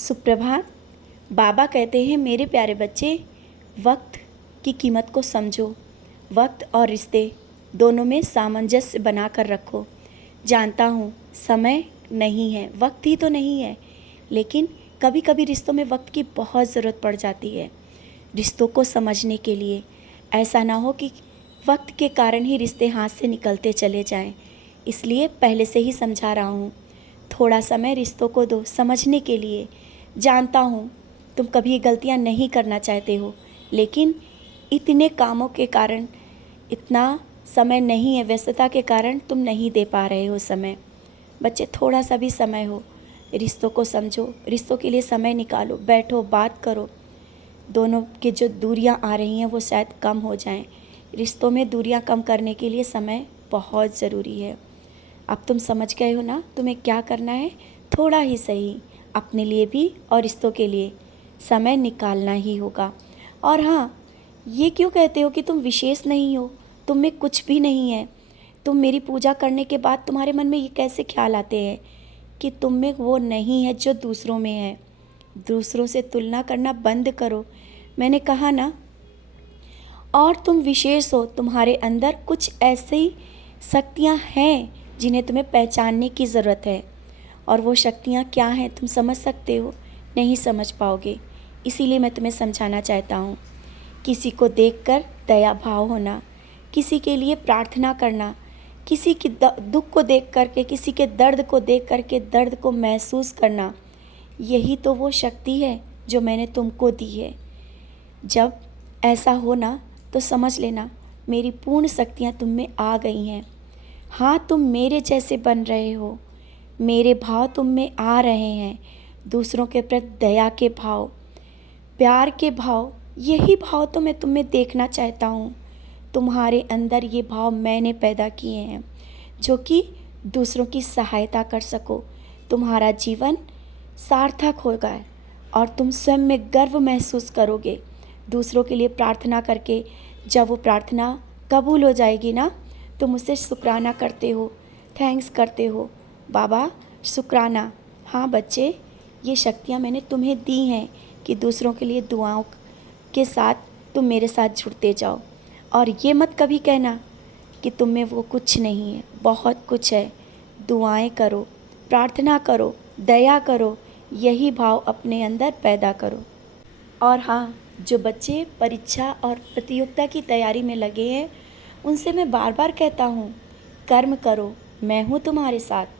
सुप्रभात। बाबा कहते हैं मेरे प्यारे बच्चे, वक्त की कीमत को समझो। वक्त और रिश्ते दोनों में सामंजस्य बना कर रखो। जानता हूँ समय नहीं है, वक्त ही तो नहीं है, लेकिन कभी कभी रिश्तों में वक्त की बहुत ज़रूरत पड़ जाती है। रिश्तों को समझने के लिए ऐसा ना हो कि वक्त के कारण ही रिश्ते हाथ से निकलते चले जाएं। इसलिए पहले से ही समझा रहा हूँ, थोड़ा समय रिश्तों को दो समझने के लिए। जानता हूँ तुम कभी गलतियाँ नहीं करना चाहते हो, लेकिन इतने कामों के कारण, इतना समय नहीं है, व्यस्तता के कारण तुम नहीं दे पा रहे हो समय। बच्चे, थोड़ा सा भी समय हो, रिश्तों को समझो, रिश्तों के लिए समय निकालो, बैठो, बात करो। दोनों की जो दूरियां आ रही हैं वो शायद कम हो जाएं। रिश्तों में दूरियां कम करने के लिए समय बहुत ज़रूरी है। अब तुम समझ गए हो ना तुम्हें क्या करना है। थोड़ा ही सही अपने लिए भी और रिश्तों के लिए समय निकालना ही होगा। और हाँ, ये क्यों कहते हो कि तुम विशेष नहीं हो, तुम में कुछ भी नहीं है। तुम मेरी पूजा करने के बाद तुम्हारे मन में ये कैसे ख्याल आते हैं कि तुम में वो नहीं है जो दूसरों में है। दूसरों से तुलना करना बंद करो। मैंने कहा ना, और तुम विशेष हो। तुम्हारे अंदर कुछ ऐसी शक्तियाँ हैं जिन्हें तुम्हें पहचानने की ज़रूरत है। और वो शक्तियाँ क्या हैं तुम समझ सकते हो? नहीं समझ पाओगे। इसीलिए मैं तुम्हें समझाना चाहता हूँ। किसी को देखकर दया भाव होना, किसी के लिए प्रार्थना करना, किसी की दुख को देख करके, किसी के दर्द को देख करके दर्द को महसूस करना, यही तो वो शक्ति है जो मैंने तुमको दी है। जब ऐसा हो ना तो समझ लेना मेरी पूर्ण शक्तियाँ तुम में आ गई हैं। हाँ, तुम मेरे जैसे बन रहे हो, मेरे भाव तुम में आ रहे हैं। दूसरों के प्रति दया के भाव, प्यार के भाव, यही भाव तो मैं तुम में देखना चाहता हूँ। तुम्हारे अंदर ये भाव मैंने पैदा किए हैं जो कि दूसरों की सहायता कर सको। तुम्हारा जीवन सार्थक होगा और तुम स्वयं में गर्व महसूस करोगे दूसरों के लिए प्रार्थना करके। जब वो प्रार्थना कबूल हो जाएगी ना, तुम उससे शुक्राना करते हो, थैंक्स करते हो। बाबा शुक्राना। हाँ बच्चे, ये शक्तियाँ मैंने तुम्हें दी हैं कि दूसरों के लिए दुआओं के साथ तुम मेरे साथ जुड़ते जाओ। और ये मत कभी कहना कि तुम में वो कुछ नहीं है, बहुत कुछ है। दुआएं करो, प्रार्थना करो, दया करो, यही भाव अपने अंदर पैदा करो। और हाँ, जो बच्चे परीक्षा और प्रतियोगिता की तैयारी में लगे हैं, उनसे मैं बार बार कहता हूँ, कर्म करो, मैं हूँ तुम्हारे साथ।